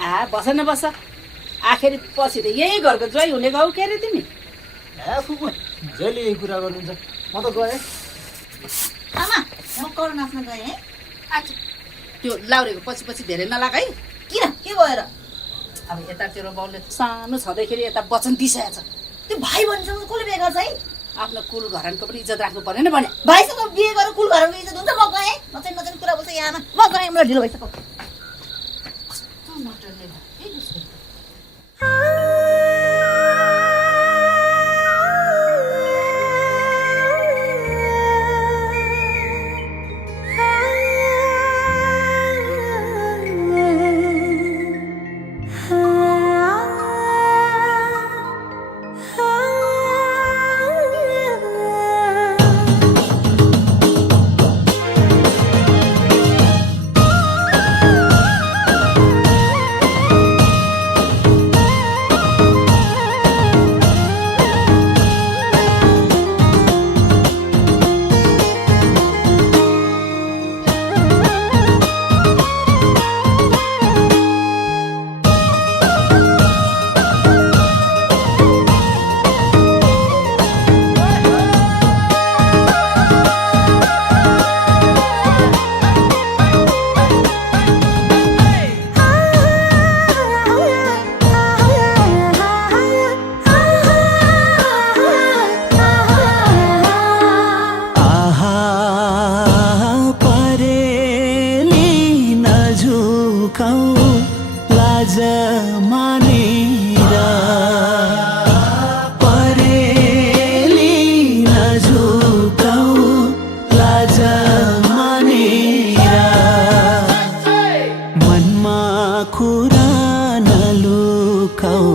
बस न बस आखिर पछि त यही घरको ज्वाइँ हुने गौ के अरे तिमी फुपू जहिले यही कुरा गर्नुहुन्छ म त गएँ आमा म करू नाच्न गएँ है आज त्यो लाउरेको पछि पछि धेरै नलाग है किन के भएर अब यतातिर बाउले सानो छँदैखेरि यता वचन दिइसकेको छ त्यो भाइ बहिनीसँग कसले बिहे गर्छ है आफ्नो कुल घरानको पनि इज्जत राख्नु परेन भने भाइसँग बिहे गरेर कुल घरको इज्जत हुन्छ म गएँ नचाहिँ नचाहिँ कुरा बोल्छ यहाँ आमा म गएँ मलाई ढिलो भइसक्यो लाज मानेर परेली नझुकाऊ लाज मानेर मनमा कुरा नलुकाऊ